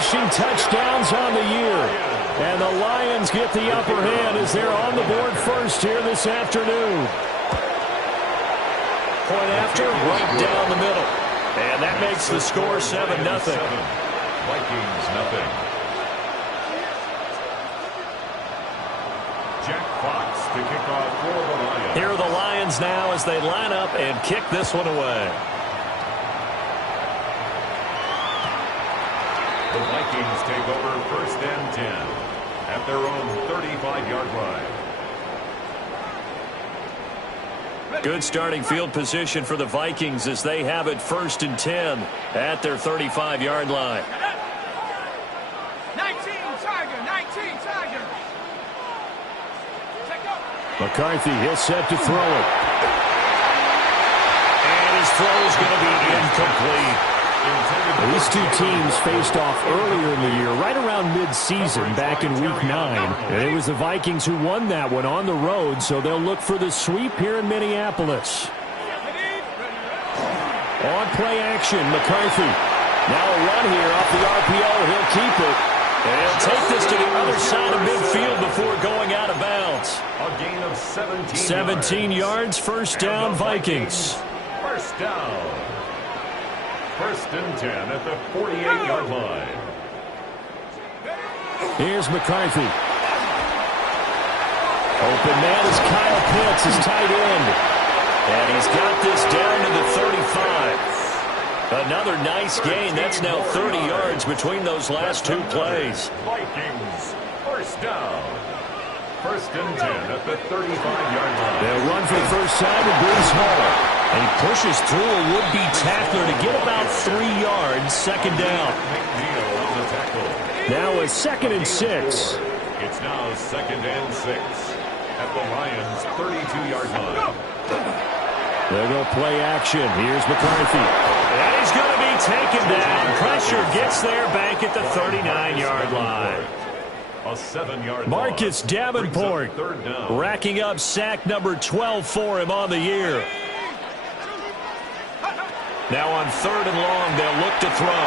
rushing touchdowns on the year. And the Lions get the upper hand as they're on the board first here this afternoon. Point after, right down the middle. And that makes the score 7-0. Vikings nothing. Jack Fox to kick off for the Lions. Here are the Lions now as they line up and kick this one away. The Vikings take over 1st and 10 at their own 35-yard line. Good starting field position for the Vikings as they have it 1st and 10 at their 35-yard line. 19 Tiger. McCarthy, he'll set to throw it. And his throw is going to be incomplete. These two teams faced off earlier in the year, right around mid-season, back in Week 9. And it was the Vikings who won that one on the road, so they'll look for the sweep here in Minneapolis. On play action, McCarthy. Now a run here off the RPO. He'll keep it. And he'll take this to the other side of midfield before going out of bounds. A gain of 17 yards, 1st down, Vikings. 1st down. 1st and 10 at the 48-yard line. Here's McCarthy. Open man is Kyle Pitts, his tight end. And he's got this down to the 35. Another nice gain. That's now 30 yards between those last two plays. Vikings, 1st down. 1st and 10 at the 35-yard line. They'll run for the first time with Breece Hall. And he pushes through a would-be tackler to get about 3 yards, 2nd down. Now a 2nd and 6. It's now 2nd and 6 at the Lions' 32-yard line. They'll go play action. Here's McCarthy. And he's going to be taken down. Pressure gets there back at the 39-yard line. A 7-yard Marcus Davenport racking up sack number 12 for him on the year. Now on 3rd and long, they'll look to throw.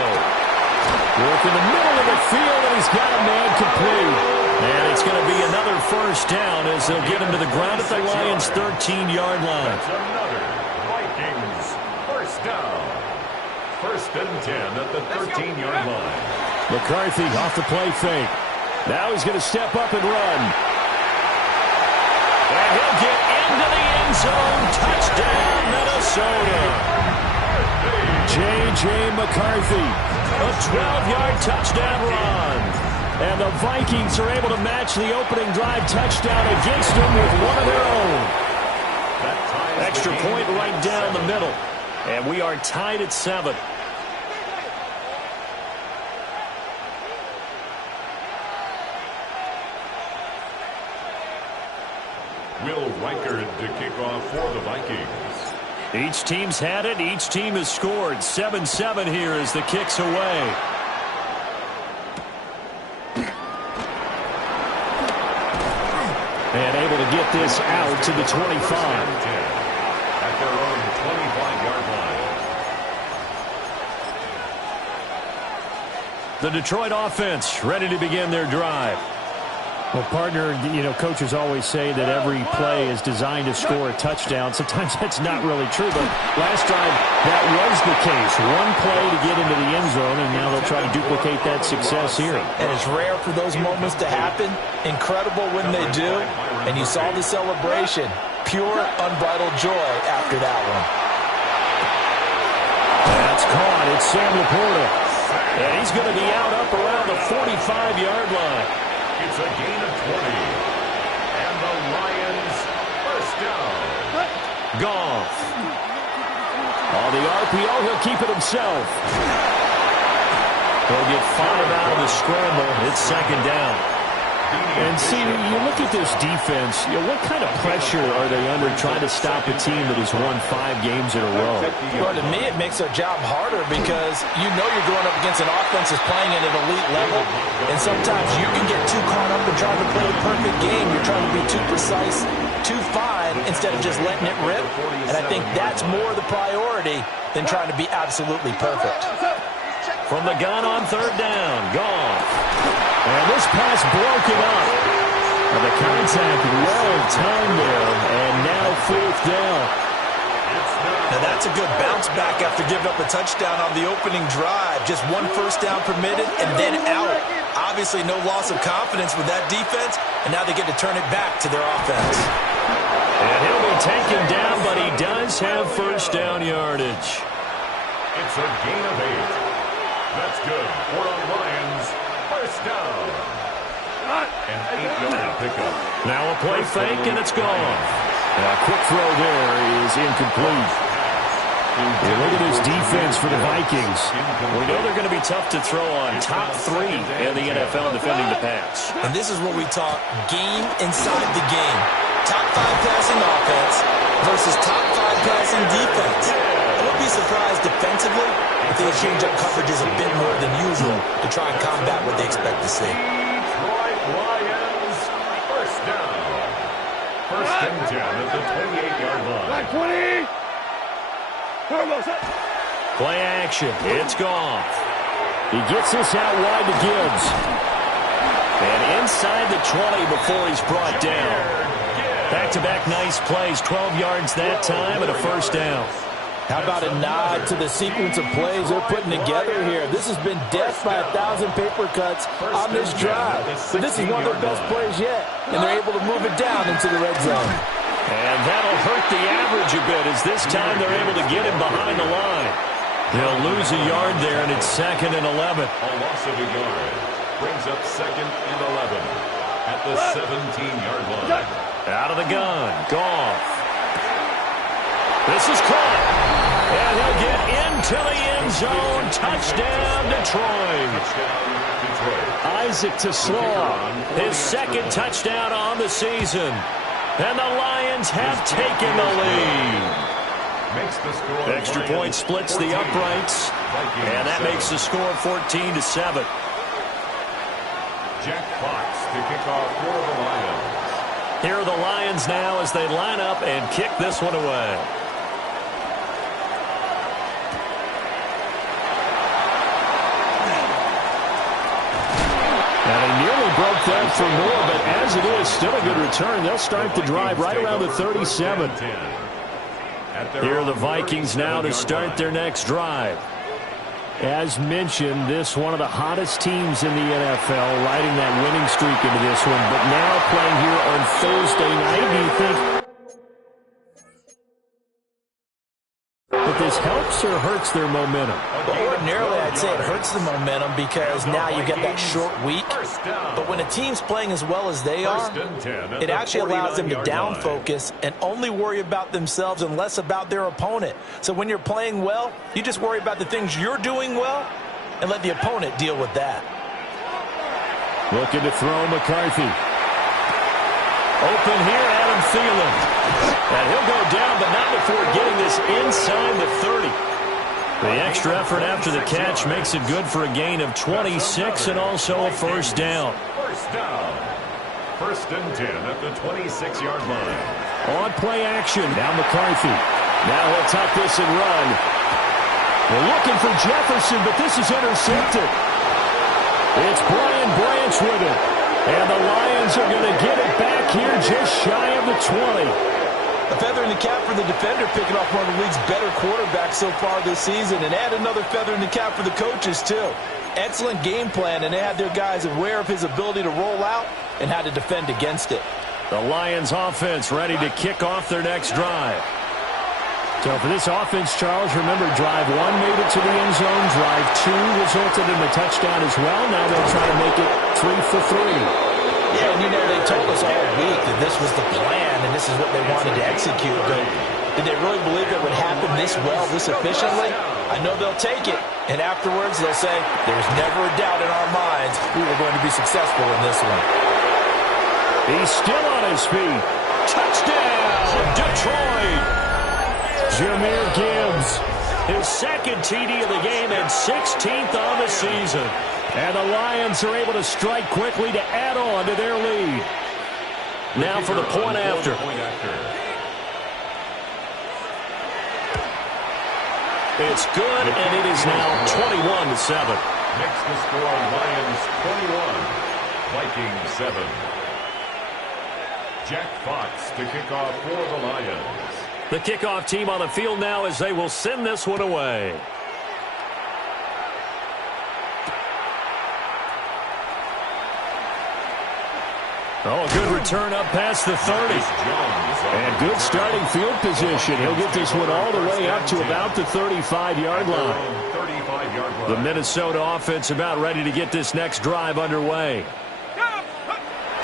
Work in the middle of the field, and he's got a man complete. And it's going to be another 1st down as they'll get him to the ground at the Lions' 13-yard line. That's another Vikings 1st down. 1st and 10 at the 13-yard line. McCarthy off the play fake. Now he's going to step up and run. And he'll get into the end zone. Touchdown, Minnesota. J.J. McCarthy, a 12-yard touchdown run. And the Vikings are able to match the opening drive touchdown against them with one of their own. Extra point right down the middle. And we are tied at 7. Will Reichard to kick off for the Vikings. Each team's had it. Each team has scored. 7-7 here as the kick's away. And able to get this out to the 25. At their own 25-yard line. The Detroit offense ready to begin their drive. Well, partner, coaches always say that every play is designed to score a touchdown. Sometimes that's not really true, but last drive that was the case. One play to get into the end zone, and now they'll try to duplicate that success here. And it's rare for those moments to happen. Incredible when they do. And you saw the celebration. Pure, unbridled joy after that one. That's caught. It's Sam Laporta. And he's going to be out up around the 45-yard line. It's a gain of 20. And the Lions 1st down. Goff. On the RPO, he'll keep it himself. He'll get 5 out of the scramble. It's 2nd down. And see, you look at this defense, what kind of pressure are they under trying to stop a team that has won 5 games in a row? Well, to me, it makes their job harder because you're going up against an offense that's playing at an elite level, and sometimes you can get too caught up in trying to play a perfect game. You're trying to be too precise, too fine, instead of just letting it rip, and I think that's more the priority than trying to be absolutely perfect. From the gun on 3rd down, Goff. pass broken up. And the contact well timed there, and now 4th down. Now that's a good bounce back after giving up a touchdown on the opening drive. Just 1 first down permitted and then out. Obviously no loss of confidence with that defense, and now they get to turn it back to their offense. And he'll be taken down, but he does have first down yardage. It's a gain of 8. That's good for the Lions. First down. An 8-yard pickup. Now a play fake, and it's gone. A quick throw there is incomplete. And look at this defense for the Vikings. We know they're going to be tough to throw on. Top 3 in the NFL defending the pass. And this is where we talk game inside the game. Top 5 passing offense versus top 5 passing defense. I wouldn't be surprised defensively if they change up coverages a bit more than usual to try and combat what they expect to see. Detroit Lions, first down. First and 10 at the 28-yard line. 20. Play action. It's gone. He gets this out wide to Gibbs. And inside the 20 before he's brought down. Back-to-back nice plays. 12 yards that time and a first down. How about a nod to the sequence of plays they're putting together here? This has been death by 1,000 paper cuts on this drive. But this is one of their best plays yet, and they're able to move it down into the red zone. And that'll hurt the average a bit as this time they're able to get him behind the line. He'll lose a yard there, and it's 2nd and 11. A loss of a yard brings up 2nd and 11 at the 17-yard line. Out of the gun, Goff. This is caught. And he'll get into the end zone. Touchdown, Detroit. Isaac Tesslaw, his 2nd touchdown on the season. And the Lions have taken the lead. Extra point splits the uprights. And that makes the score 14-7. Jack Fox to kick off for the Lions. Here are the Lions now as they line up and kick this one away. And he nearly broke that for more, but as it is, still a good return. They'll start the drive right around the 37. Here are the Vikings now to start their next drive. As mentioned, this one of the hottest teams in the NFL, riding that winning streak into this one. But now playing here on Thursday night, do you think that this helps or hurts their momentum? Well, ordinarily, I'd say it hurts the momentum because now you get that short week. But when a team's playing as well as they are, it actually allows them to down focus and only worry about themselves and less about their opponent. So when you're playing well, you just worry about the things you're doing well and let the opponent deal with that. Looking to throw McCarthy. Open here, Adam Thielen. And he'll go down, but not before getting this inside the 30. The extra effort after the catch makes it good for a gain of 26 and also a first down. First down. First and 10 at the 26-yard line. On play action, now McCarthy. Now he'll tuck this and run. We're looking for Jefferson, but this is intercepted. It's Brian Branch with it. And the Lions are going to get it back here just shy of the 20. A feather in the cap for the defender, picking off one of the league's better quarterbacks so far this season, and add another feather in the cap for the coaches, too. Excellent game plan, and they had their guys aware of his ability to roll out and how to defend against it. The Lions offense ready to kick off their next drive. So for this offense, Charles, remember, drive 1 made it to the end zone. Drive 2 resulted in a touchdown as well. Now they'll try to make it 3 for 3. Yeah, and you know, they told us all week that this was the plan and this is what they wanted to execute. But did they really believe it would happen this well, this efficiently? I know they'll take it. And afterwards, they'll say, there's never a doubt in our minds we were going to be successful in this one. He's still on his feet. Touchdown, Detroit! Jahmyr Gibbs, his 2nd TD of the game and 16th on the season. And the Lions are able to strike quickly to add on to their lead. Now for the point after. It's good, and it is now 21-7. Next to score, Lions 21. Vikings 7. Jack Fox to kick off for the Lions. The kickoff team on the field now as they will send this one away. Oh, a good return up past the 30. And good starting field position. He'll get this one all the way up to about the 35-yard line. The Minnesota offense about ready to get this next drive underway.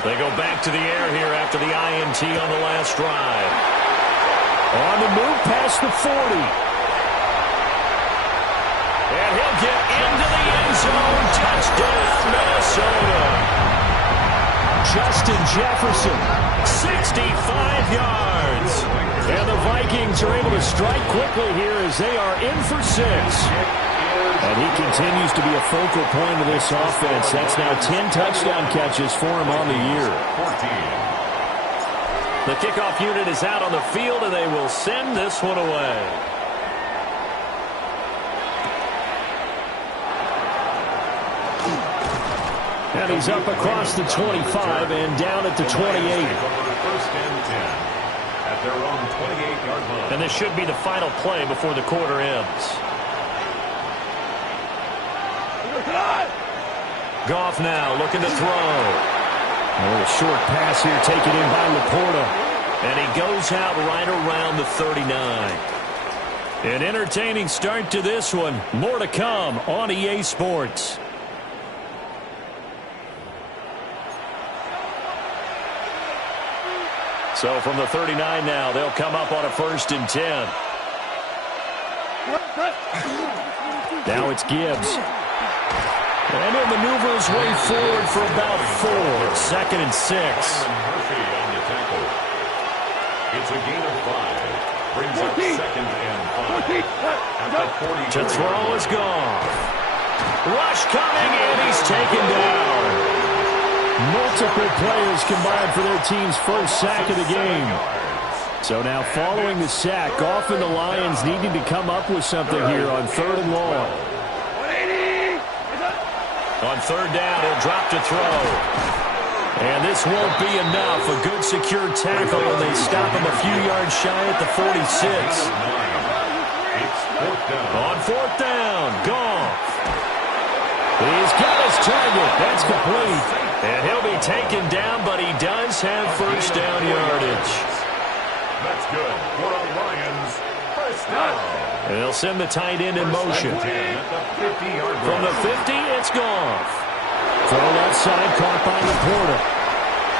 They go back to the air here after the INT on the last drive. On the move past the 40. And he'll get into the end zone. Touchdown, Minnesota. Justin Jefferson, 65 yards. And the Vikings are able to strike quickly here as they are in for 6. And he continues to be a focal point of this offense. That's now 10 touchdown catches for him on the year. The kickoff unit is out on the field, and they will send this one away. And he's up across the 25 and down at the 28. First and 10 at their own 28-yard line. And this should be the final play before the quarter ends. Goff now looking to throw. A little short pass here taken in by Laporta. And he goes out right around the 39. An entertaining start to this one. More to come on EA Sports. So from the 39 now, they'll come up on a 1st and 10. Now it's Gibbs. And he'll maneuver his way forward for about 4. 2nd and 6. Murphy on the tackle. It's a gain of 5. Brings up 2nd and 5. At the 40. To throw is gone. Rush coming, and he's taken down. Multiple players combined for their team's first sack of the game. So now following the sack, Goff and the Lions needing to come up with something here on 3rd and long. On 3rd down, he'll drop to throw. And this won't be enough. A good secure tackle, and they stop him a few yards shy at the 46. On 4th down, Goff. He's got his target. That's complete. And he'll be taken down, but he does have first down yardage. That's good for the Lions. First down. And they'll send the tight end in motion. From the 50, it's Goff. Throw left side, caught by Laporta.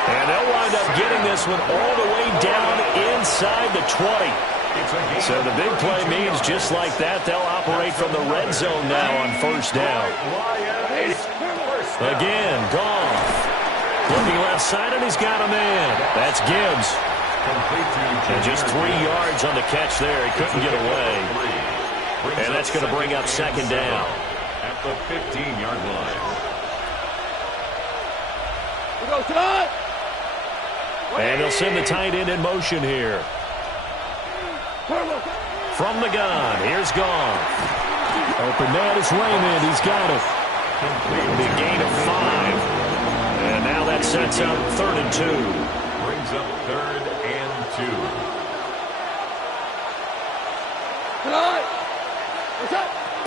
And they'll wind up getting this one all the way down inside the 20. So the big play means just like that, they'll operate from the red zone now on 1st down. Again, Goff. Looking left side, and he's got a man. That's Gibbs. And just 3 yards on the catch there. He couldn't get away. And that's going to bring up 2nd down. At the 15-yard line. And they'll send the tight end in motion here. From the gun, here's Goff. Open man is Raymond. He's got it. The gain of 5. And now that sets up 3rd and 2. Brings up 3rd and 2.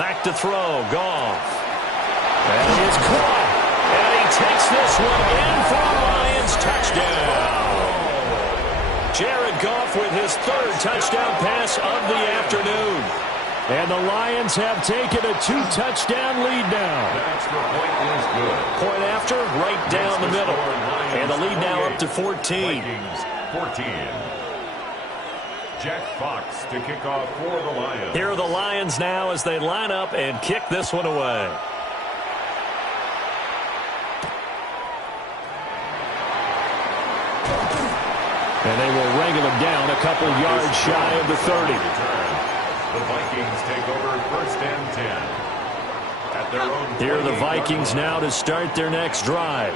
Back to throw, Goff. And he is caught. And he takes this one in for a Lions touchdown. Jared Goff with his 3rd touchdown pass of the afternoon. And the Lions have taken a 2-touchdown lead now. That extra point is good. Point after, right down the middle. And the lead now up to 14. Vikings 14. Jack Fox to kick off for the Lions. Here are the Lions now as they line up and kick this one away. And they will wrangle him down a couple yards shy of the 30. The Vikings take over 1st and 10. At their own. Here are the Vikings now to start their next drive.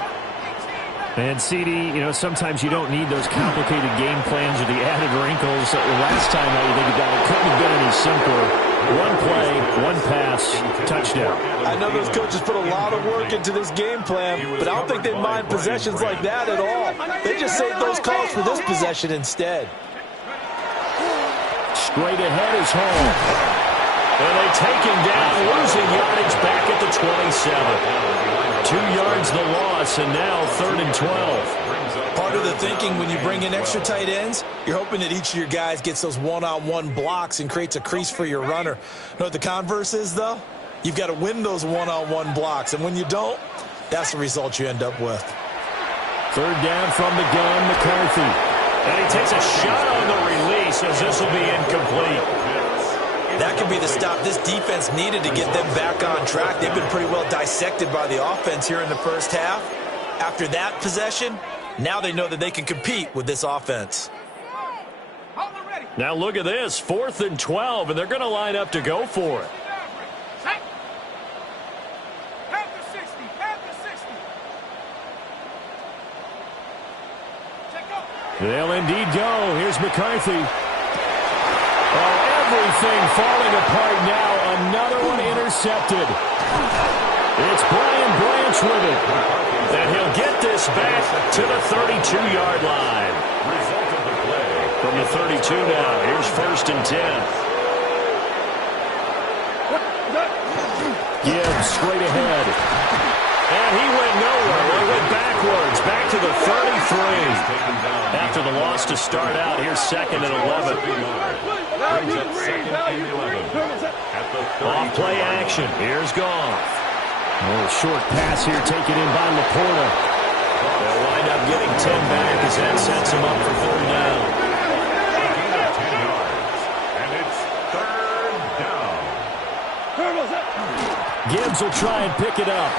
And CD, you know, sometimes you don't need those complicated game plans or the added wrinkles. Last time I think about it, couldn't have been any simpler. One play, one pass, touchdown. I know those coaches put a lot of work into this game plan, but I don't think they mind possessions like that at all. They just save those calls for this possession instead. Straight ahead is home. And they take him down, losing yardage back at the 27. 2 yards the loss, and now 3rd and 12. Part of the thinking when you bring in extra tight ends, you're hoping that each of your guys gets those one-on-one blocks and creates a crease for your runner. You know what the converse is, though? You've got to win those one-on-one blocks, and when you don't, that's the result you end up with. 3rd down from the gun, McCarthy. And he takes a shot on the release as this will be incomplete. That could be the stop this defense needed to get them back on track. They've been pretty well dissected by the offense here in the first half. After that possession, now they know that they can compete with this offense. Now look at this, 4th and 12, and they're going to line up to go for it. They'll indeed go. Here's McCarthy. Oh, everything falling apart now. Another one intercepted. It's Brian Branch with it. And he'll get this back to the 32-yard line. Result of the play. From the 32 now. Here's 1st and 10. Gibbs straight ahead. And he went nowhere. He went backwards. Back to the 33. After the loss to start out, here's 2nd and 11. Off play action. Here's Goff. A short pass here taken in by Laporta. They'll wind up getting 10 back as that sets him up for 3rd down. A gain of 10 yards. And it's 3rd down. Gibbs will try and pick it up.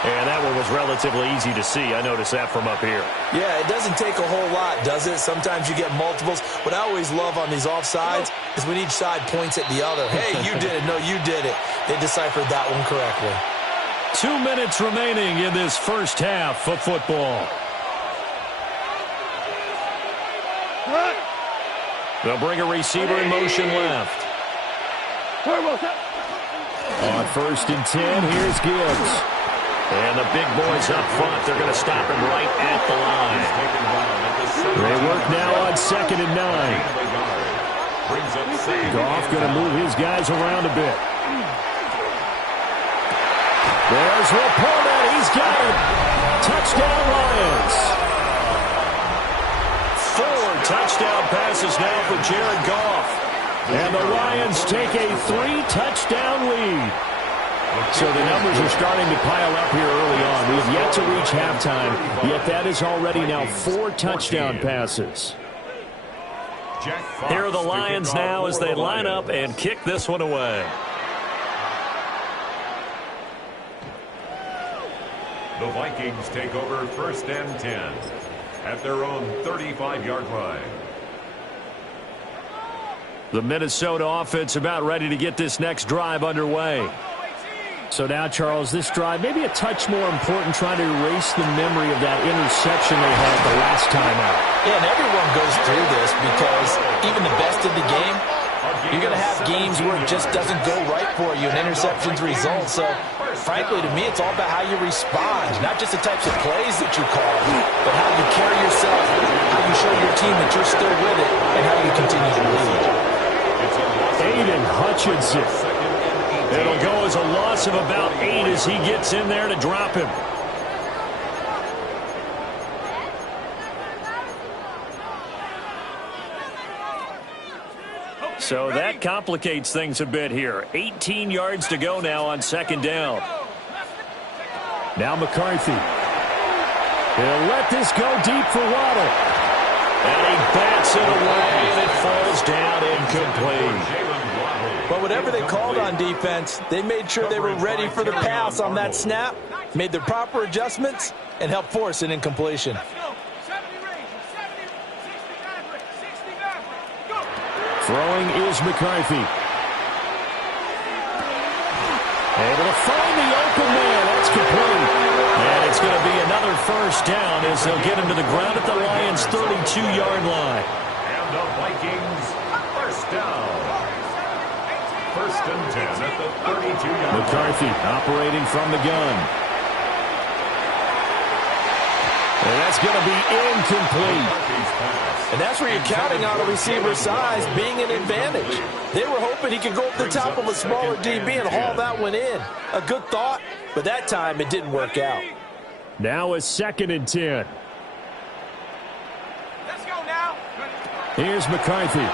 And that one was relatively easy to see. I noticed that from up here. Yeah, it doesn't take a whole lot, does it? Sometimes you get multiples. What I always love on these offsides is when each side points at the other. Hey, you did it. No, you did it. They deciphered that one correctly. 2 minutes remaining in this first half of football. They'll bring a receiver in motion left. On 1st and 10, here's Gibbs. And the big boys up front, they're going to stop him right at the line. They work now on 2nd and 9. Goff going to move his guys around a bit. There's Laporta. He's got it. Touchdown Lions. 4 touchdown passes now for Jared Goff. And the Lions take a 3-touchdown lead. So the numbers are starting to pile up here early on. We have yet to reach halftime, yet that is already now 4 touchdown passes. Here are the Lions now as they line up and kick this one away. The Vikings take over 1st and 10 at their own 35-yard line. The Minnesota offense about ready to get this next drive underway. So now, Charles, this drive maybe a touch more important, trying to erase the memory of that interception they had the last time out. Yeah, and everyone goes through this because even the best in the game, you're going to have games where it just doesn't go right for you, and interceptions result. So, frankly, to me, it's all about how you respond, not just the types of plays that you call, but how you carry yourself, how you show your team that you're still with it, and how you continue to lead. Aiden Hutchinson. It'll go as a loss of about 8 as he gets in there to drop him. So that complicates things a bit here. 18 yards to go now on 2nd down. Now McCarthy. He'll let this go deep for Waddle. And he bats it away, and it falls down incomplete. But whatever they called on defense, they made sure they were ready for the pass on that snap, made the proper adjustments, and helped force an incompletion. Throwing is McCarthy. Able to find the open man. That's complete. And it's going to be another 1st down as they'll get him to the ground at the Lions' 32-yard line. And the Vikings down. First and 10 at the 32-yard line. McCarthy operating from the gun. And that's going to be incomplete. And that's where you're counting on a receiver's size being an advantage. They were hoping he could go up the top of a smaller DB and haul that one in. A good thought, but that time it didn't work out. Now a 2nd and 10. Let's go now. Here's McCarthy.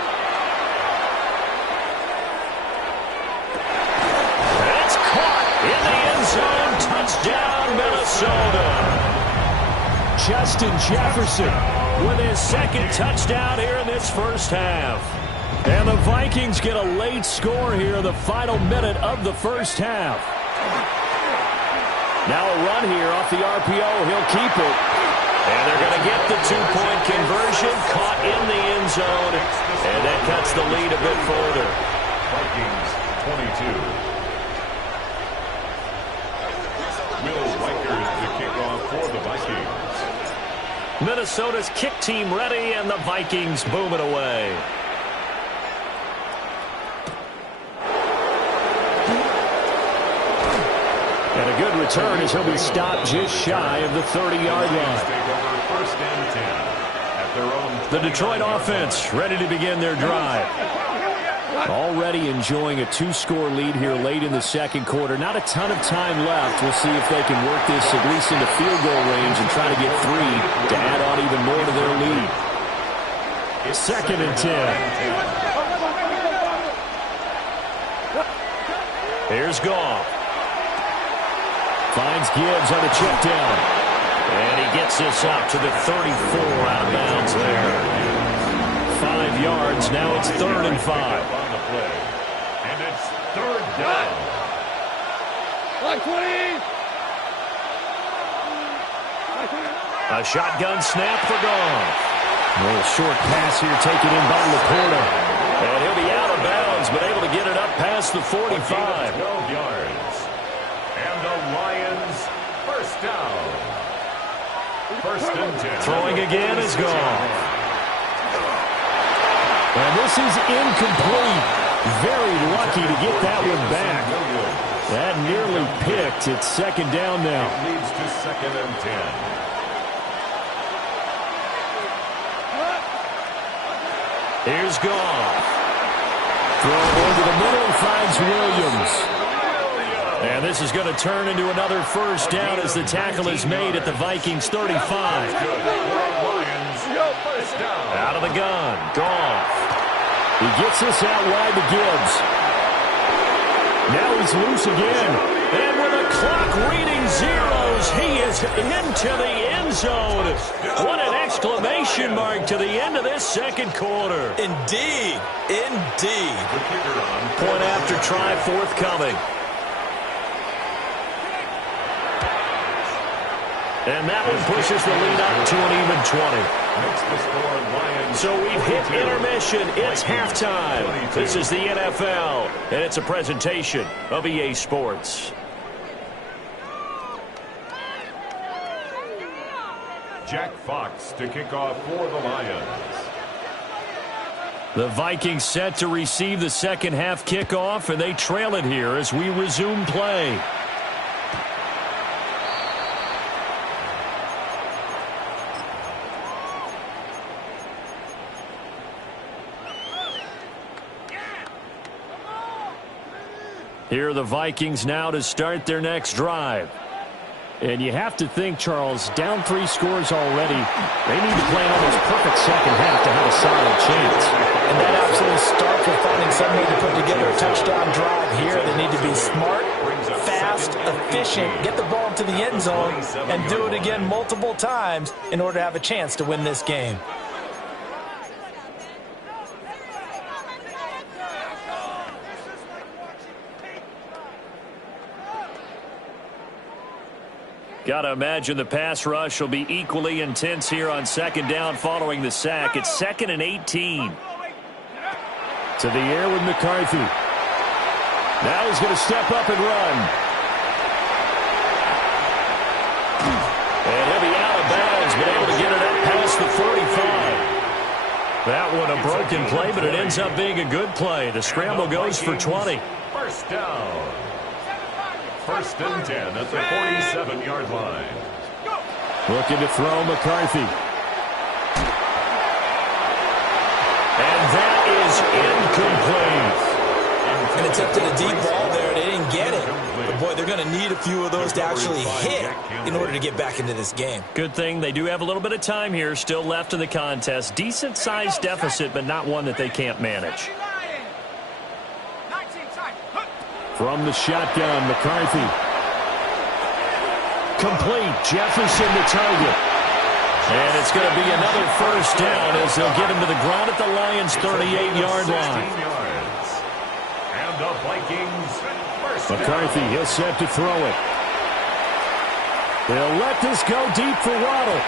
That's caught in the end zone. Touchdown, Minnesota. Justin Jefferson with his 2nd touchdown here in this first half. And the Vikings get a late score here, the final minute of the first half. Now a run here off the RPO. He'll keep it. And they're going to get the 2-point conversion, caught in the end zone. And that cuts the lead a bit further. Vikings 22. Will Weichert to kick off for the Vikings. Minnesota's kick team ready, and the Vikings boom it away. And a good return as he'll be stopped just shy of the 30-yard line. First and 10 at their own. The Detroit offense ready to begin their drive. Already enjoying a 2-score lead here late in the second quarter. Not a ton of time left. We'll see if they can work this at least into field goal range and try to get 3 to add on even more to their lead. 2nd and 10. Here's Goff. Finds Gibbs on the check down. And he gets this out to the 34 out of bounds there. 5 yards. Now it's 3rd and 5. On the play. And it's 3rd down. A shotgun snap for Goff. A little short pass here taken in by Laporta. And he'll be out of bounds, but able to get it up past the 45. 12 yards. And the Lions first down. First and 10. Throwing again is Goff. And this is incomplete. Very lucky to get that one back. That nearly picked. It's 2nd down now. It leads to 2nd and 10. Here's Goff. Throw over the middle and finds Williams. And this is going to turn into another first down as the tackle is made at the Vikings 35. Out of the gun. Goff. He gets this out wide to Gibbs. Now he's loose again. And with the clock reading zeros, he is into the end zone. What an exclamation mark to the end of this second quarter. Indeed. Indeed. Point after try forthcoming. And that one pushes the lead up to an even 20. So we've hit intermission. It's halftime. This is the NFL, and it's a presentation of EA Sports. Jack Fox to kick off for the Lions. The Vikings set to receive the second half kickoff, and they trail it here as we resume play. Here are the Vikings now to start their next drive. And you have to think, Charles, down 3 scores already. They need to play an almost perfect second half to have a solid chance. And that absolutely starts with finding some way to put together a touchdown drive here. They need to be smart, fast, efficient, get the ball to the end zone, and do it again multiple times in order to have a chance to win this game. Got to imagine the pass rush will be equally intense here on second down following the sack. It's 2nd and 18. To the air with McCarthy. Now he's going to step up and run. And he'll be out of bounds, but able to get it up past the 45. That one a broken play, but it ends up being a good play. The scramble goes for 20. First down. First and 10 at the 47-yard line. Looking to throw McCarthy. And that is incomplete. And attempted a deep ball there. They didn't get it. But, boy, they're going to need a few of those to actually hit in order to get back into this game. Good thing they do have a little bit of time here still left in the contest. Decent-sized deficit, but not one that they can't manage. From the shotgun, McCarthy. Complete. Jefferson the target. And it's going to be another first down as they'll get him to the ground at the Lions' 38-yard line. And the Vikings first McCarthy, he'll set to throw it. They'll let this go deep for Waddle.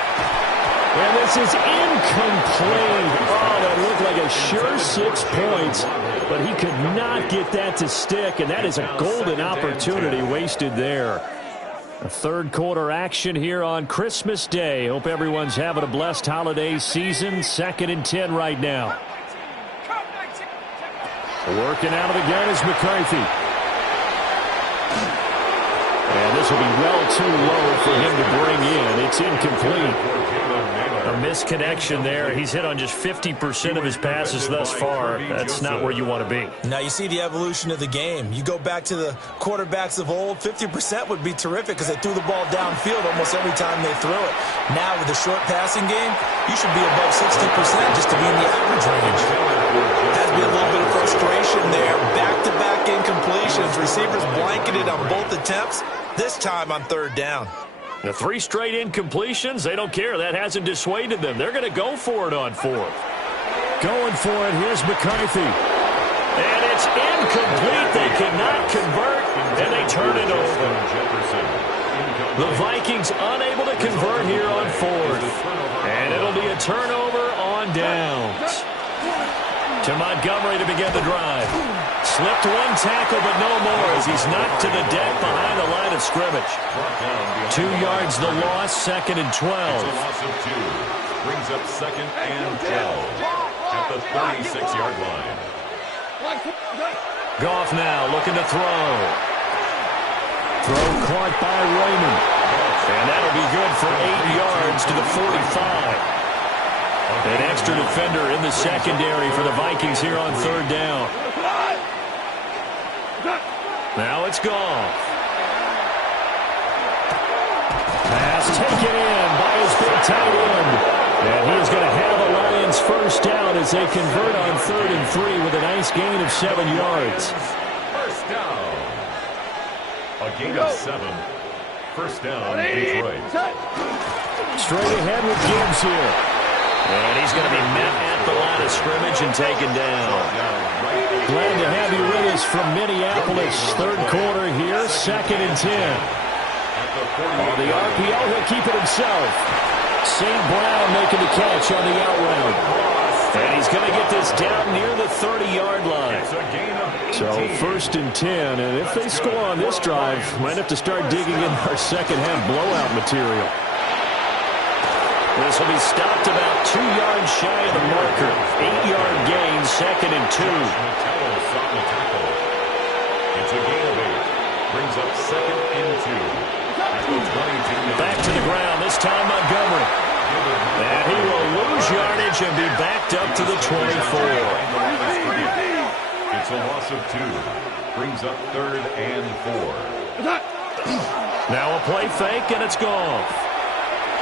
And this is incomplete. Oh, that looked like a sure 6 points, but he could not get that to stick, and that is a golden opportunity wasted there. A third quarter action here on Christmas Day. Hope everyone's having a blessed holiday season. 2nd and 10 right now. Working out of the gun is McCarthy. And this will be well too low for him to bring in. It's incomplete. A misconnection there. He's hit on just 50% of his passes thus far. That's not where you want to be. Now you see the evolution of the game. You go back to the quarterbacks of old, 50% would be terrific because they threw the ball downfield almost every time they threw it. Now with the short passing game, you should be above 60% just to be in the average range. Has been a little bit of frustration there. Back-to-back incompletions. Receivers blanketed on both attempts, this time on 3rd down. The 3 straight incompletions, they don't care. That hasn't dissuaded them. They're going to go for it on 4th. Going for it, here's McCarthy. And it's incomplete. They cannot convert, and they turn it over. The Vikings unable to convert here on 4th. And it'll be a turnover on downs. To Montgomery to begin the drive. Slipped 1 tackle, but no more as he's knocked to the deck behind the line of scrimmage. 2 yards the loss, 2nd and 12. It's a loss of 2. Brings up 2nd and 12 at the 36-yard line. Goff now looking to throw. Throw caught by Raymond. And that'll be good for 8 yards to the 45. An extra defender in the secondary for the Vikings here on 3rd down. Now it's Goff. Pass taken in by his big tight end. And he is going to have a Lions first down as they convert on 3rd and 3 with a nice gain of 7 yards. First down. A gain of 7. First down, Detroit. Straight ahead with Gibbs here. And he's going to be met at the line of scrimmage and taken down. Glad to have you with us from Minneapolis. 3rd quarter here, 2nd and 10. On the RPO, he'll keep it himself. St. Brown making the catch on the out route. And he's going to get this down near the 30-yard line. So 1st and 10. And if they score on this drive, might have to start digging in our second-half blowout material. This will be stopped about 2 yards shy of the marker. 8-yard gain, 2nd and 2. It's a gain of 8. Brings up 2nd and 2. Back to the ground, this time Montgomery. And he will lose yardage and be backed up to the 24. It's a loss of 2. Brings up 3rd and 4. Now a play fake, and it's gone.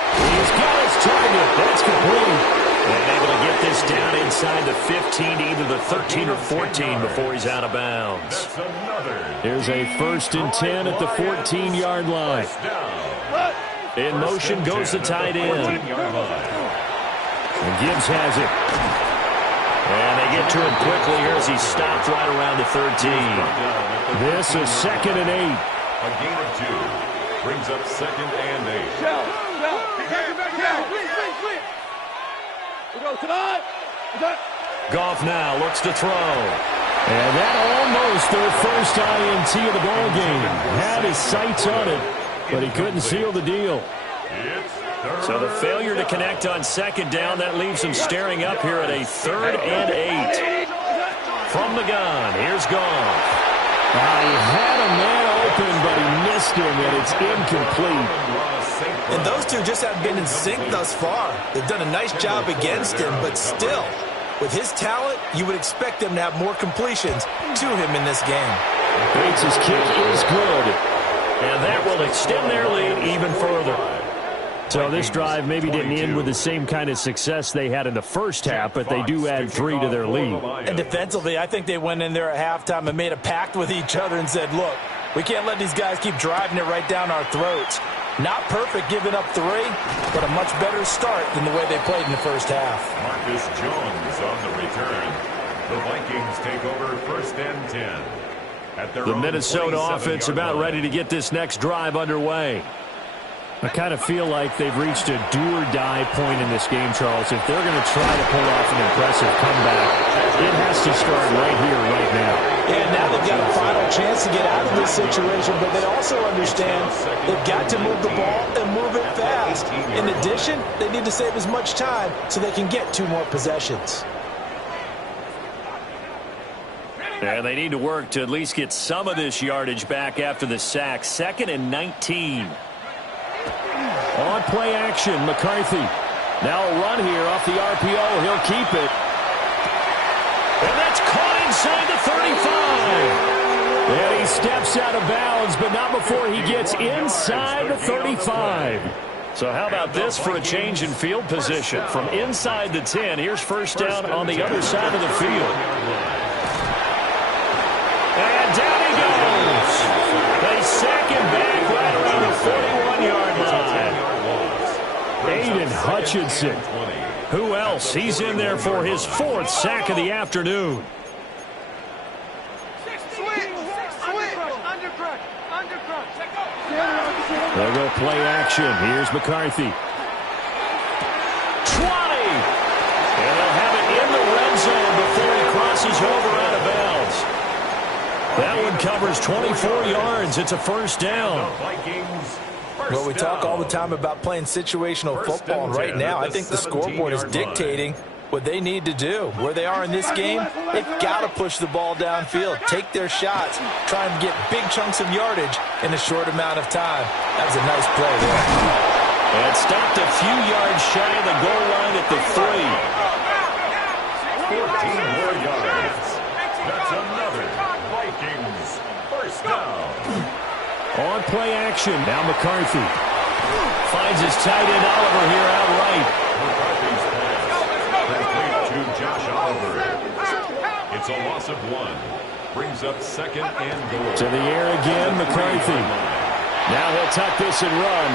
He's got his target. That's complete. And able to get this down inside the 15 to either the 13 or 14 before he's out of bounds. Here's a 1st and 10 at the 14-yard line. In motion goes the tight end. And Gibbs has it. And they get to him quickly here as he stopped right around the 13. This is 2nd and 8. A gain of 2. Brings up 2nd and 8. Goff now looks to throw. And that almost their first INT of the ball game. Had his sights on it, but he couldn't seal the deal. It's So the failure to connect on second down, that leaves him staring up here at a 3rd and 8. From the gun, here's Goff. He had a man open, but he missed him, and it's incomplete. And those two just haven't been in sync thus far. They've done a nice job against him, but still, with his talent, you would expect them to have more completions to him in this game. Bates' kick is good. And that will extend their lead even further. So this drive maybe didn't end with the same kind of success they had in the first half, but they do add 3 to their lead. And defensively, I think they went in there at halftime and made a pact with each other and said, look, we can't let these guys keep driving it right down our throats. Not perfect giving up 3, but a much better start than the way they played in the first half. Marcus Jones on the return. The Vikings take over 1st and 10. At their The own Minnesota 27-yard offense about line. ready to get this next drive underway. I kind of feel like they've reached a do-or-die point in this game, Charles. If they're going to try to pull off an impressive comeback, it has to start right here, right now. Yeah, now they've got a final chance to get out of this situation, but they also understand they've got to move the ball and move it fast. In addition, they need to save as much time so they can get 2 more possessions. And they need to work to at least get some of this yardage back after the sack. 2nd and 19. On play action, McCarthy. Now a run here off the RPO. He'll keep it. And that's caught inside the 35. And he steps out of bounds, but not before he gets inside the 35. So how about this for a change in field position? From inside the 10, here's 1st down on the other side of the field. And down he goes. They sack him back right around the 41-yard line. Aiden Hutchinson. Who else? He's in there for his 4th sack of the afternoon. They'll go play action. Here's McCarthy. 20. And they'll have it in the red zone before he crosses over out of bounds. That one covers 24 yards. It's a 1st down. Well, we talk all the time about playing situational football, and right now I think the scoreboard is dictating what they need to do. Where they are in this game, they've got to push the ball downfield, take their shots, try and get big chunks of yardage in a short amount of time. That was a nice play there. And stopped a few yards shy of the goal line at the 3. 14 more yards. That's another Vikings 1st down. On play action. Now McCarthy. Finds his tight end Oliver here outright. McCarthy's pass. Complete to Josh Oliver. It's a loss of 1. Brings up 2nd and goal. To the air again, McCarthy. Now he'll tuck this and run.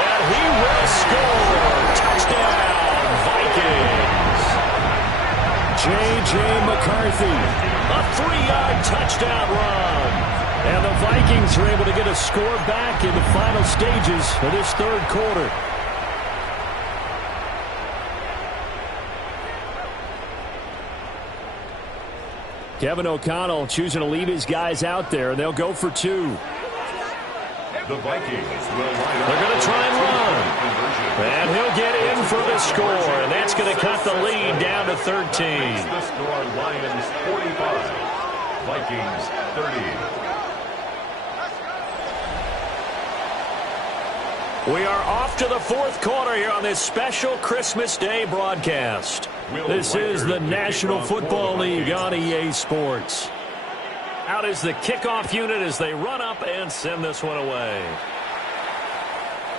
And he will score. Touchdown, Vikings. J.J. McCarthy. A 3-yard touchdown run. And the Vikings are able to get a score back in the final stages of this 3rd quarter. Kevin O'Connell choosing to leave his guys out there. They'll go for 2. The Vikings will line up. They're going to try and run. And he'll get in for the score. And that's going to cut the lead down to 13. The score, Lions 45. Vikings 30. We are off to the 4th quarter here on this special Christmas Day broadcast. This is the National Football League on EA Sports. Out is the kickoff unit as they run up and send this one away.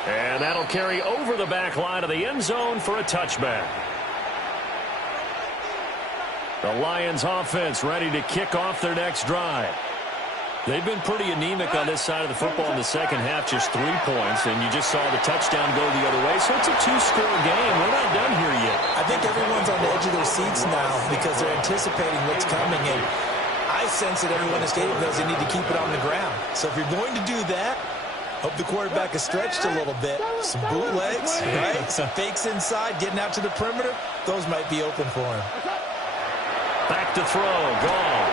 And that'll carry over the back line of the end zone for a touchback. The Lions offense ready to kick off their next drive. They've been pretty anemic on this side of the football in the second half, just 3 points, and you just saw the touchdown go the other way. So it's a 2-score game. We're not done here yet. I think everyone's on the edge of their seats now because they're anticipating what's coming, and I sense that everyone in the stadium knows they need to keep it on the ground. So if you're going to do that, hope the quarterback is stretched a little bit. Some bootlegs, right? Some fakes inside, getting out to the perimeter. Those might be open for him. Back to throw. Goff.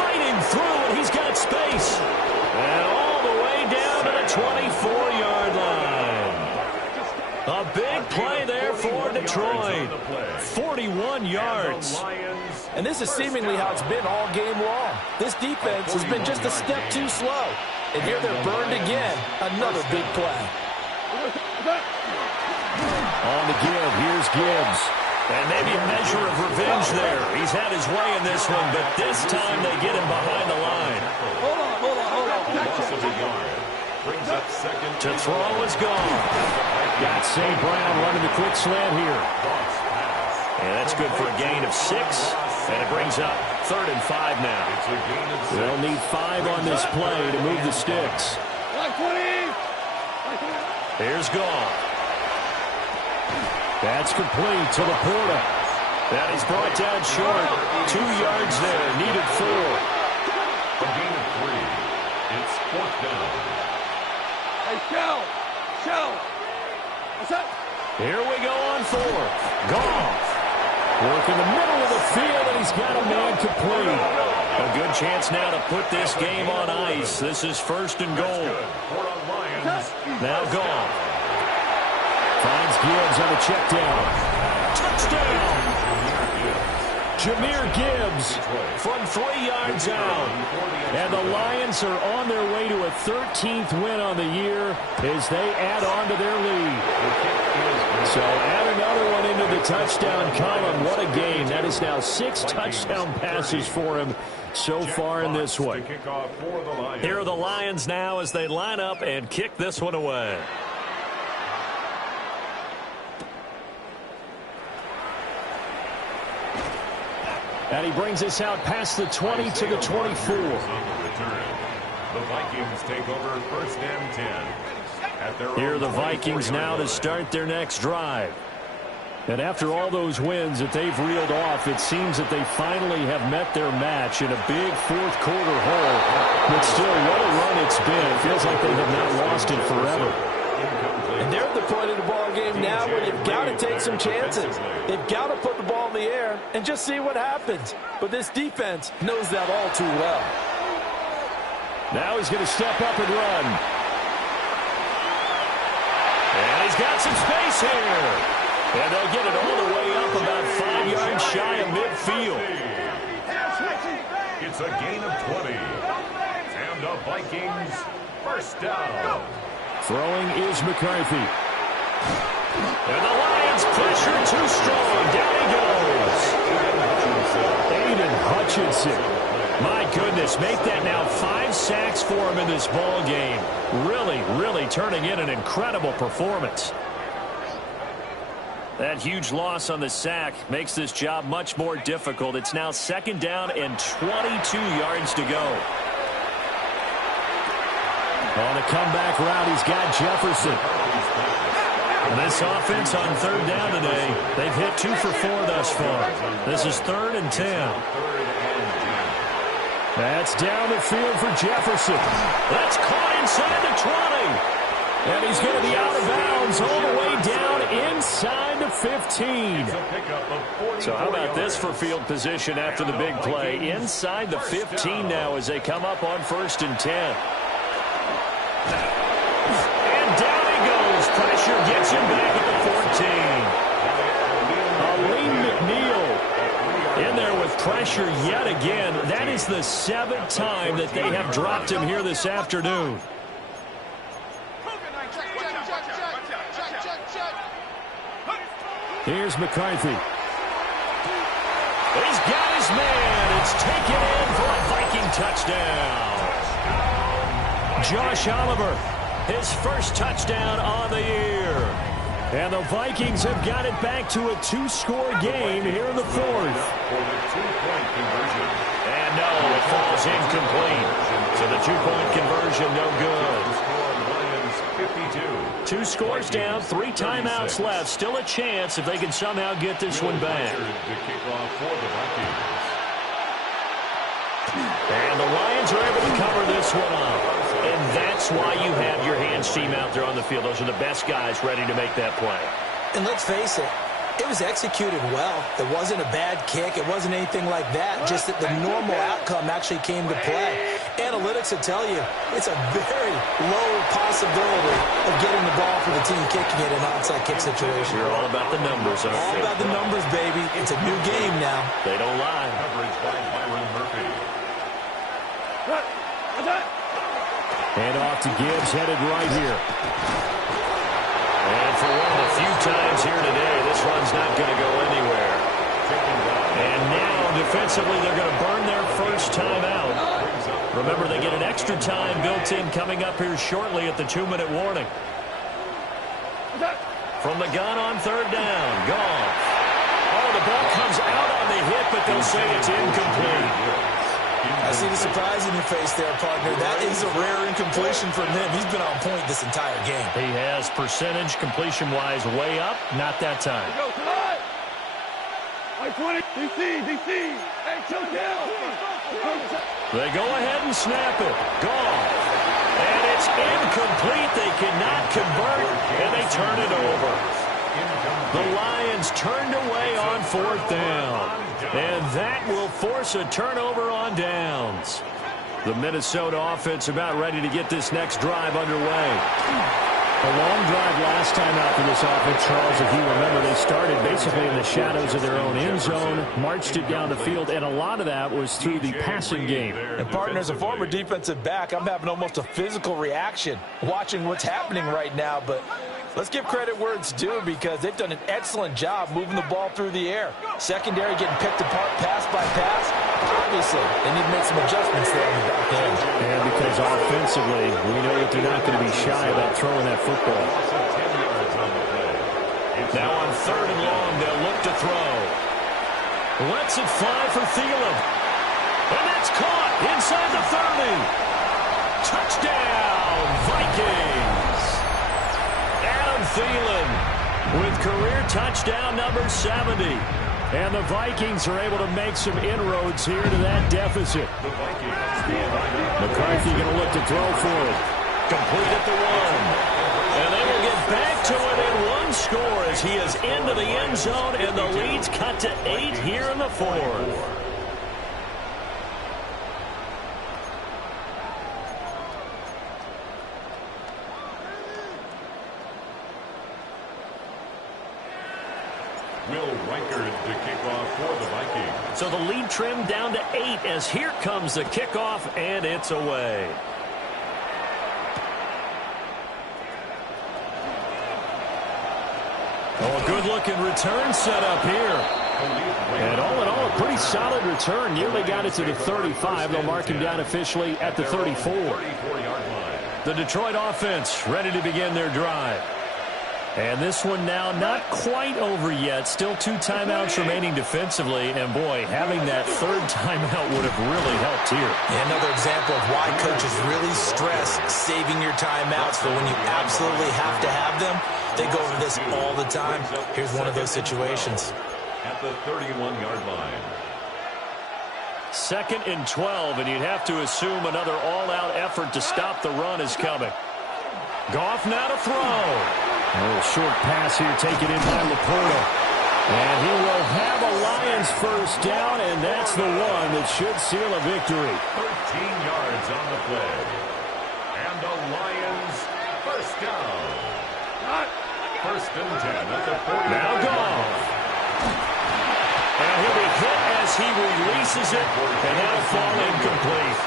Fighting through, and he's got space. big play there for Detroit. 41 yards. And this is seemingly how it's been all game long. This defense has been just a step too slow. And here they're burned again. Another big play. On the give, here's Gibbs. And maybe a measure of revenge there. He's had his way in this one, but this time they get him behind the line. Loss of a yard. Brings up second. To throw is gone. Got St. Brown running the quick slant here. And that's good for a gain of 6. And it brings up 3rd and 5 now. They'll need 5 on this play to move the sticks. Here's Goff. That's complete to Laporta. That is brought down short. 2 yards there. Needed 4. A gain of 3. It's 4th down. Here we go on 4th. Goff. Work in the middle of the field, and he's got a man complete. A good chance now to put this game on ice. This is 1st and goal. Now Goff. Finds Gibbs on the check down. Touchdown! Jahmyr Gibbs from 3 yards out. And the Lions are on their way to a 13th win on the year as they add on to their lead. So add another one into the touchdown column. What a game. That is now 6 touchdown passes for him so far in this one. Here are the Lions now as they line up and kick this one away. And he brings us out past the 20 to the 24. The Vikings take over 1st and 10. Here are the Vikings now to start their next drive. And after all those wins that they've reeled off, it seems that they finally have met their match in a big 4th quarter hole. But still, what a run it's been. It feels like they have not lost it forever. And they're at the point of the ball game now where they've got to take some chances. They've got to put the ball in the air and just see what happens. But this defense knows that all too well. Now he's going to step up and run. And he's got some space here. And they'll get it all the way up about 5 yards shy of midfield. It's a gain of 20. And the Vikings 1st down. Throwing is McCarthy. And the Lions pressure too strong. Down he goes. Aiden Hutchinson. My goodness, make that now 5 sacks for him in this ball game. Really turning in an incredible performance. That huge loss on the sack makes this job much more difficult. It's now 2nd down and 22 yards to go. On a comeback route, he's got Jefferson. This offense on 3rd down today, they've hit 2 for 4 thus far. This is 3rd and 10. That's down the field for Jefferson. That's caught inside the 20. And he's going to be out of bounds all the way down inside the 15. So how about this for field position after the big play? Inside the 15 now as they come up on 1st and 10. And down he goes. Pressure gets him back at the 14. Aleem McNeil in there with pressure yet again. That is the 7th time that they have dropped him here this afternoon. Here's McCarthy. He's got his man. It's taken in for a Viking touchdown. Josh Oliver, his 1st touchdown on the year. And the Vikings have got it back to a 2-score game here in the 4th. And no, it falls incomplete. So the 2-point conversion no good. 2 scores down, 3 timeouts left. Still a chance if they can somehow get this one back. And the Lions are able to cover this one up. And that's why you have your hands team out there on the field. Those are the best guys ready to make that play. And let's face it, it was executed well. It wasn't a bad kick. It wasn't anything like that. Just that the normal outcome actually came to play. Analytics will tell you it's a very low possibility of getting the ball for the team kicking it in an onside kick situation. You're all about the numbers, aren't you? All about the numbers, baby. It's a new game now. They don't lie. Coverage by Byron Murphy. And off to Gibbs, headed right here. And for one of the few times here today, this run's not going to go anywhere. And now, defensively, they're going to burn their first time out. Remember, they get an extra time built in coming up here shortly at the 2-minute warning. From the gun on third down, Goff. Oh, the ball comes out on the hit, but they'll say it's incomplete. I see the surprise in your face there, partner. That is a rare incompletion from him. He's been on point this entire game. He has percentage completion-wise way up. Not that time. Go, come on! 20, DC! Hey, chill down! They go ahead and snap it. Goff. And it's incomplete. They cannot convert, and they turn it over. The Lions turned away on fourth down. And that will force a turnover on downs. The Minnesota offense about ready to get this next drive underway. A long drive last time out for this offense, Charles. If you remember, they started basically in the shadows of their own end zone, marched it down the field, and a lot of that was through the passing game. And, partner, as a former defensive back, I'm having almost a physical reaction watching what's happening right now. But let's give credit where it's due because they've done an excellent job moving the ball through the air. Secondary getting picked apart pass by pass. Obviously, they need to make some adjustments there in the back end. And because offensively, we know that they're not going to be shy about throwing that football. Now on third and long, they'll look to throw. Lets it fly for Thielen. And that's caught inside the 30. Touchdown, Vikings. Adam Thielen with career touchdown number 70. And the Vikings are able to make some inroads here to that deficit. McCarthy going to look to throw for it. Complete at the 1. And they will get back to within one score as he is into the end zone, and the lead's cut to 8 here in the 4th. Will Reichard to kick off for the Vikings. So the lead trimmed down to 8 as here comes the kickoff, and it's away. Oh, a good-looking return set up here. And all in all, a pretty solid return. Nearly got it to the 35. They'll mark him down officially at the 34. The Detroit offense ready to begin their drive. And this one now not quite over yet. Still 2 timeouts remaining defensively. And, boy, having that third timeout would have really helped here. And another example of why coaches really stress saving your timeouts for when you absolutely have to have them. They go over this all the time. Here's one of those situations. At the 31-yard line. 2nd and 12, and you'd have to assume another all-out effort to stop the run is coming. Goff now to throw. A little short pass here taken in by Laporta. And he will have a Lions first down, and that's the one that should seal a victory. 13 yards on the play. And the Lions first down. First and 10 at the 40. Now Goff. And he'll be hit as he releases it, and that'll fall incomplete.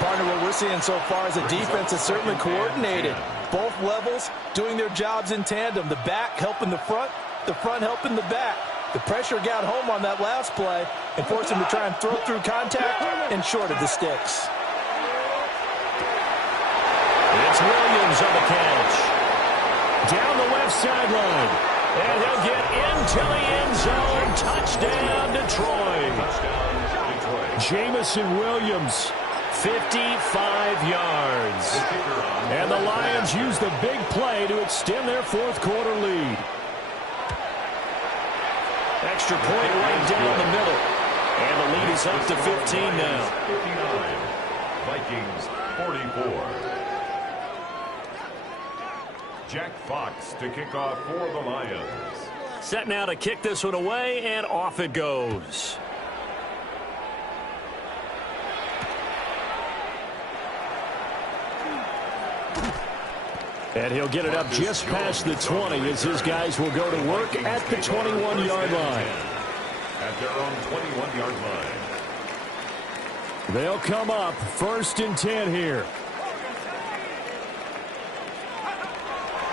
Partner, what we're seeing so far is a defense that's certainly coordinated. Both levels doing their jobs in tandem. The back helping the front helping the back. The pressure got home on that last play and forced him to try and throw through contact and short of the sticks. It's Williams on the catch. Down the left sideline. And he'll get into the end zone. Touchdown, Detroit. Jamison Williams, 55 yards. And the Lions use the big play to extend their fourth quarter lead. Extra point right down the middle. And the lead is up to 15 now. 59. Vikings 44. Jack Fox to kick off for the Lions. Set now to kick this one away, and off it goes. And he'll get it up just past the 20 as his guys will go to work at the 21-yard line. At their own 21-yard line. They'll come up 1st and 10 here.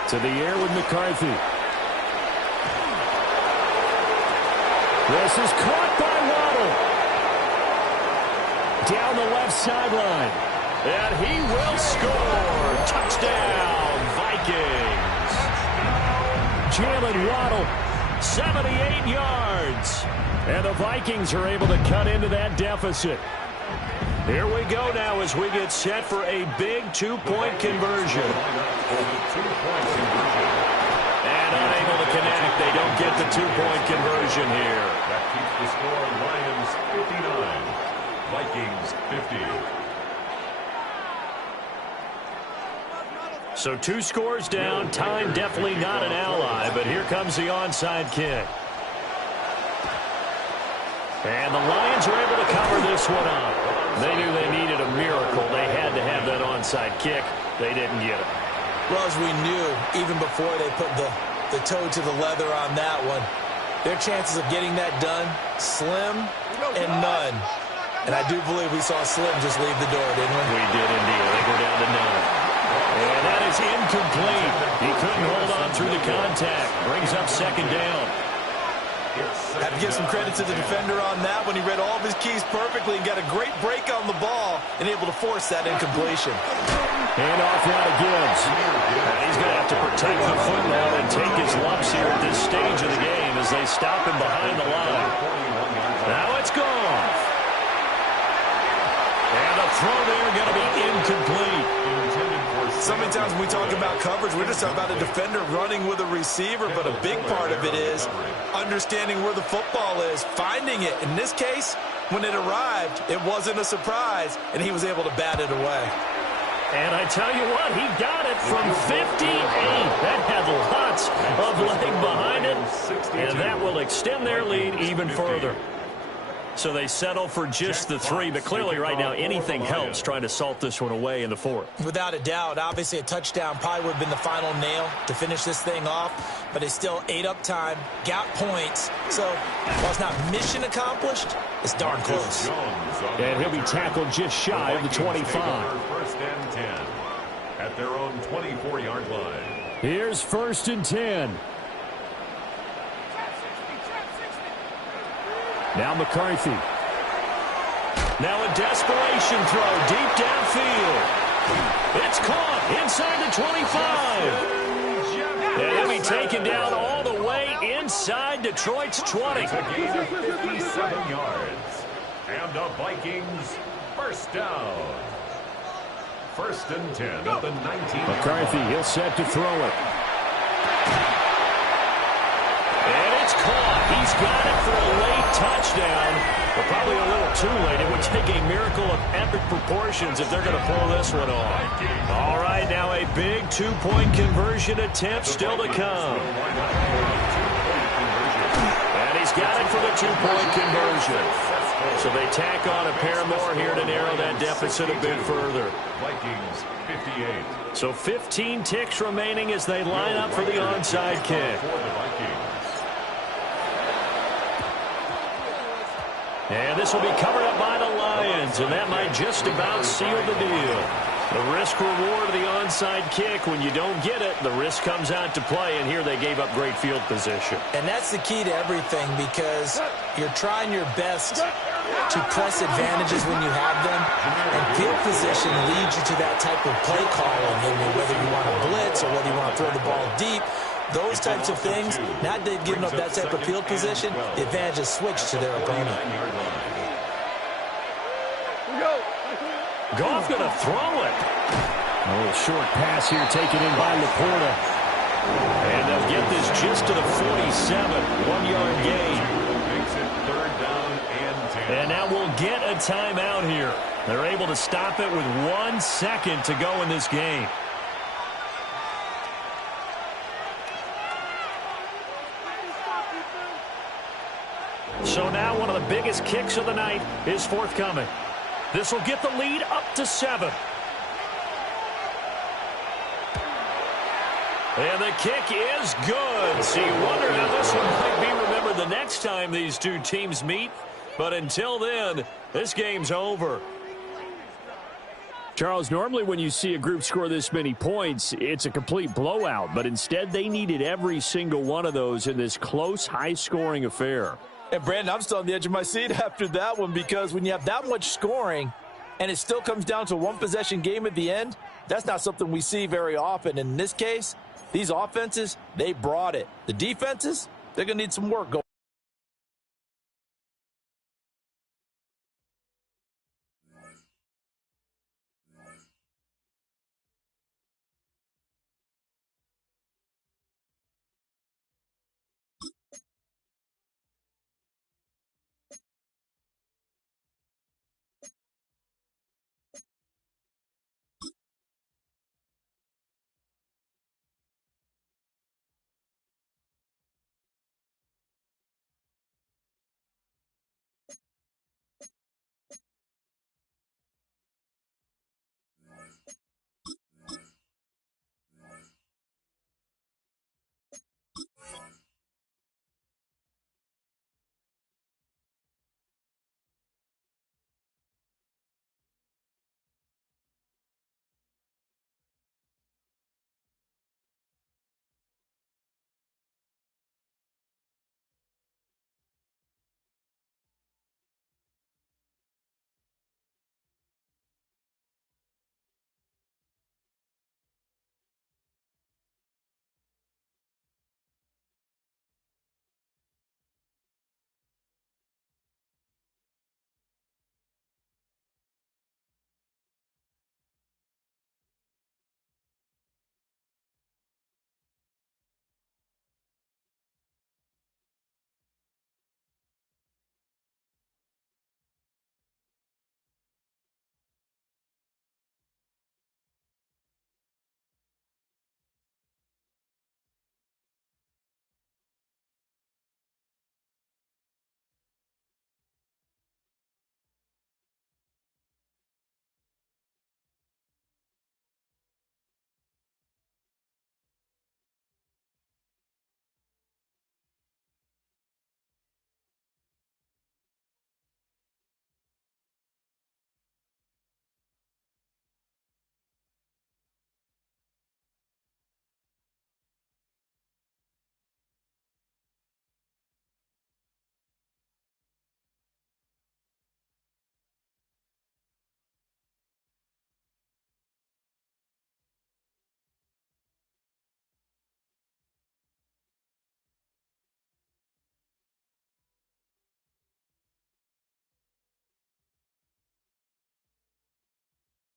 To the air with McCarthy. This is caught by Waddle. Down the left sideline. And he will score. Touchdown, Vikings. Jalen Waddle, 78 yards. And the Vikings are able to cut into that deficit. Here we go now as we get set for a big two-point conversion. And unable to connect. They don't get the two-point conversion here. That keeps the score Lions 59, Vikings 50. So 2 scores down. Time definitely not an ally, but here comes the onside kick. And the Lions are able to cover this one up. They knew they needed a miracle. They had to have that onside kick. They didn't get it. Well, as we knew, even before they put the toe to the leather on that one, their chances of getting that done, slim and none. And I do believe we saw Slim just leave the door, didn't we? We did indeed. I think we're down to none. And that is incomplete. He couldn't hold on through the contact. Brings up 2nd down. Have to give some credit to the defender on that when he read all of his keys perfectly and got a great break on the ball and able to force that incompletion. Hand off now to Gibbs. And he's going to have to protect the football and take his lumps here at this stage of the game as they stop him behind the line. Now it's gone. And the throw there going to be incomplete. So many times when we talk about coverage, we're just talking about a defender running with a receiver, but a big part of it is understanding where the football is, finding it. In this case, when it arrived, it wasn't a surprise, and he was able to bat it away. And I tell you what, he got it from 58. That had lots of leg behind it, and that will extend their lead even further. So they settle for just the 3, but clearly right now anything helps trying to salt this one away in the 4th. Without a doubt, obviously a touchdown probably would have been the final nail to finish this thing off, but they still ate up time, got points. So while it's not mission accomplished, it's darn close. And he'll be tackled just shy of the 25. 1st and 10 at their own 24-yard line. Here's 1st and 10. Now McCarthy. Now a desperation throw deep downfield. It's caught inside the 25. And he'll be taken down all the way inside Detroit's 20. It's a gain of 57 yards. And the Vikings first down. 1st and 10 at the 19. McCarthy, he'll set to throw it. And it's caught. He's got it for a late touchdown, but probably a little too late. It would take a miracle of epic proportions if they're going to pull this one off. All right, now a big two-point conversion attempt still to come. And he's got it for the two-point conversion. So they tack on a pair more here to narrow that deficit a bit further. Vikings 58. So 15 ticks remaining as they line up for the onside kick. And this will be covered up by the Lions, and that might just about seal the deal. The risk-reward of the onside kick, when you don't get it, the risk comes out to play, and here they gave up great field position. And that's the key to everything, because you're trying your best to press advantages when you have them, and field position leads you to that type of play calling, whether you want to blitz or whether you want to throw the ball deep. Those types of things, now they've given up that type of field position, the advantage is switched to their opponent. Goff going to throw it. A little short pass here taken in by Laporta. And they'll get this just to the 47, 1-yard gain. Makes it 3rd down and 10. And now we'll get a timeout here. They're able to stop it with 1 second to go in this game. So now one of the biggest kicks of the night is forthcoming. This will get the lead up to 7. And the kick is good. So you wonder how this one might be remembered the next time these two teams meet. But until then, this game's over. Charles, normally when you see a group score this many points, it's a complete blowout. But instead, they needed every single one of those in this close, high-scoring affair. And, Brandon, I'm still on the edge of my seat after that one because when you have that much scoring and it still comes down to a one-possession game at the end, that's not something we see very often. In this case, these offenses, they brought it. The defenses, they're going to need some work going.